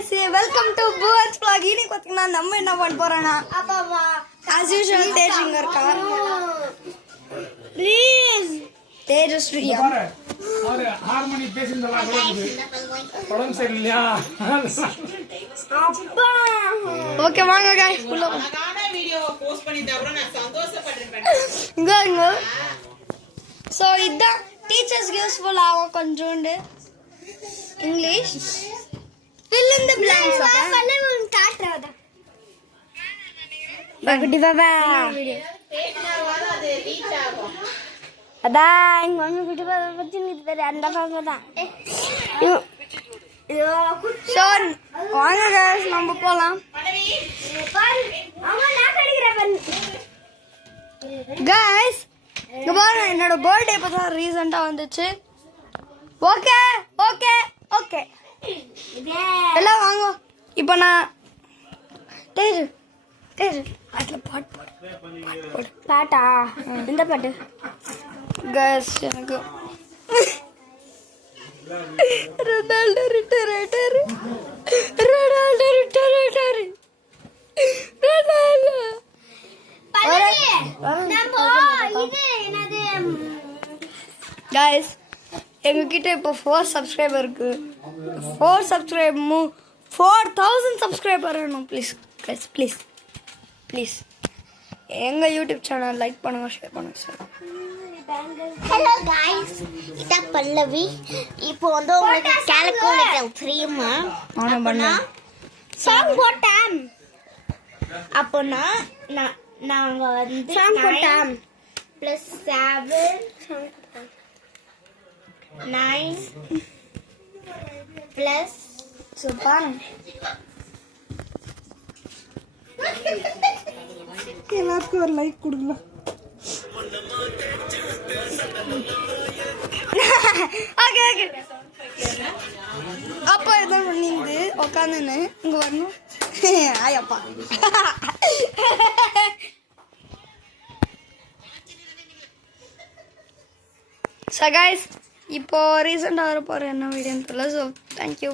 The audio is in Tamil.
guys, welcome to Bhuvan's vlog. இன்னைக்கு பாத்தீங்கன்னா நம்ம என்ன பண்ண போறோம்னா as usual தேஜிங்க இருக்கா. Please தேஜஸ்ரீயா ஒரு ஹார்மோனி பேசினதெல்லாம் கேக்குது. படம் சரியில்லையா? அப்பா ஓகே வாங்க गाइस உள்ள அழகான வீடியோ போஸ்ட் பண்ணிட்ட அப்புறம் நான் சந்தோஷப்படுறேன். இங்க சோ இத டீச்சர்ஸ் யூஸ்ஃபுல் ஆகும் கொஞ்சோண்டு English fill in the blanks okay பல்லவன் காட்றத பகடி பாபா பேசினா வர அது ரீச் ஆகும். அதான் இங்க வந்து குட்டி பாபா பத்தி நிக்குது அந்த பாபா தான் சோ வாங்க गाइस நம்ம போலாம் பாரு அம்மா நான் கடிக்கிறேன் गाइस இங்க பாருங்க என்னோட பர்த்டே பத்தி ரீசன்ட்டா வந்துச்சு ஓகே ஓகே ஓகே எல்லாம் வாங்க இப்போ நான் தேஜு தேஜு பாட்டில் பாட்டு போடு பாட்டா எந்த பாட்டு கேஸ் எனக்கு ரொனால்டோ ரிட்டர் ஆயிட்டாரு ரொனால்டோ ரிட்டர் ஆயிட்டாரு ரொனால்டோ गाइस எங்ககிட்ட இப்போ 4 சப்ஸ்கிரைபர் இருக்கு 4 சப்ஸ்கிரைப் 4000 சப்ஸ்கிரைபர் வேணும் ப்ளீஸ் गाइस ப்ளீஸ் ப்ளீஸ் எங்க யூடியூப் சேனல் லைக் பண்ணுங்க ஷேர் பண்ணுங்க சார் ஹலோ गाइस இத பல்லவி இப்போ வந்து உங்களுக்கு கால்குலேட்டர் தெரியுமா நான் பண்ணா சாங் போட்டாம் அப்போனா நாங்க வந்து சாங் போட்டாம் +7 9 plus சூப்பர் எல்லாருக்கும் ஒரு லைக் கொடுங்க ஓகே ஓகே அப்போ என்ன பண்ணிந்து உட்காந்துன்னு இங்க வரணும் ஆயப்பா ஸோ गाइस இப்போ ரீசெண்டாக வர போகிற என்ன வீடியோன்னு தெரியல ஸோ தேங்க்யூ